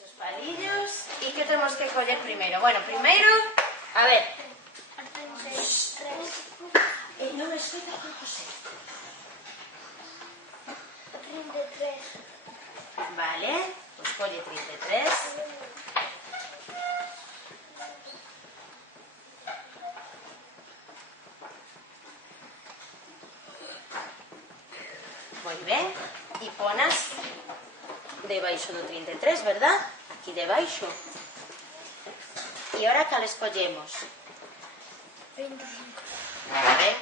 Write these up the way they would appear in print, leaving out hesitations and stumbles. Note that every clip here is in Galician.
Esos palillos. ¿Y qué tenemos que coger primero? Bueno, primero, a ver. No me escucha con José. 33. Vale, pues coge 33. Moi ben. E ponas debaixo do 33, verdad? Aquí debaixo. E ahora cal escollemos? 25. Vale.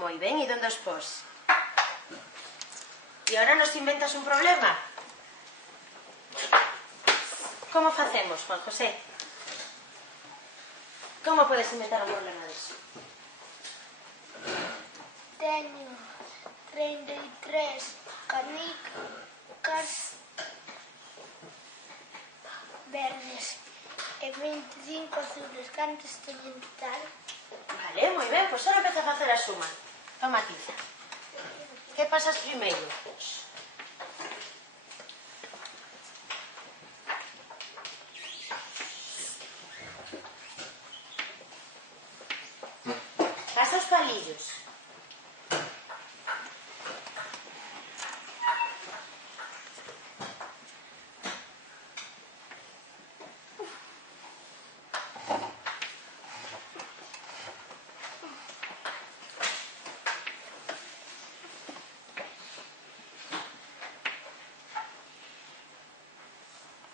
Moi ben, e onde os pos? E agora nos inventas un problema? Como facemos, Juan José? Como podes inventar un problema disso? Teño 33 canicas verdes e 25 azules. Cantos teñen total? Vale, moi ben, pois ahora empeza a facer a suma. Toma tiza. Que pasas primeiro? Pasa os palillos.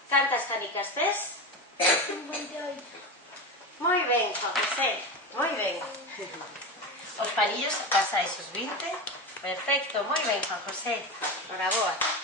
Cantas canicas tes? 58. Moi ben, Juan José, moi ben. Os palillos pasa esos 20. Perfecto, moi ben, Juan José. Noraboa.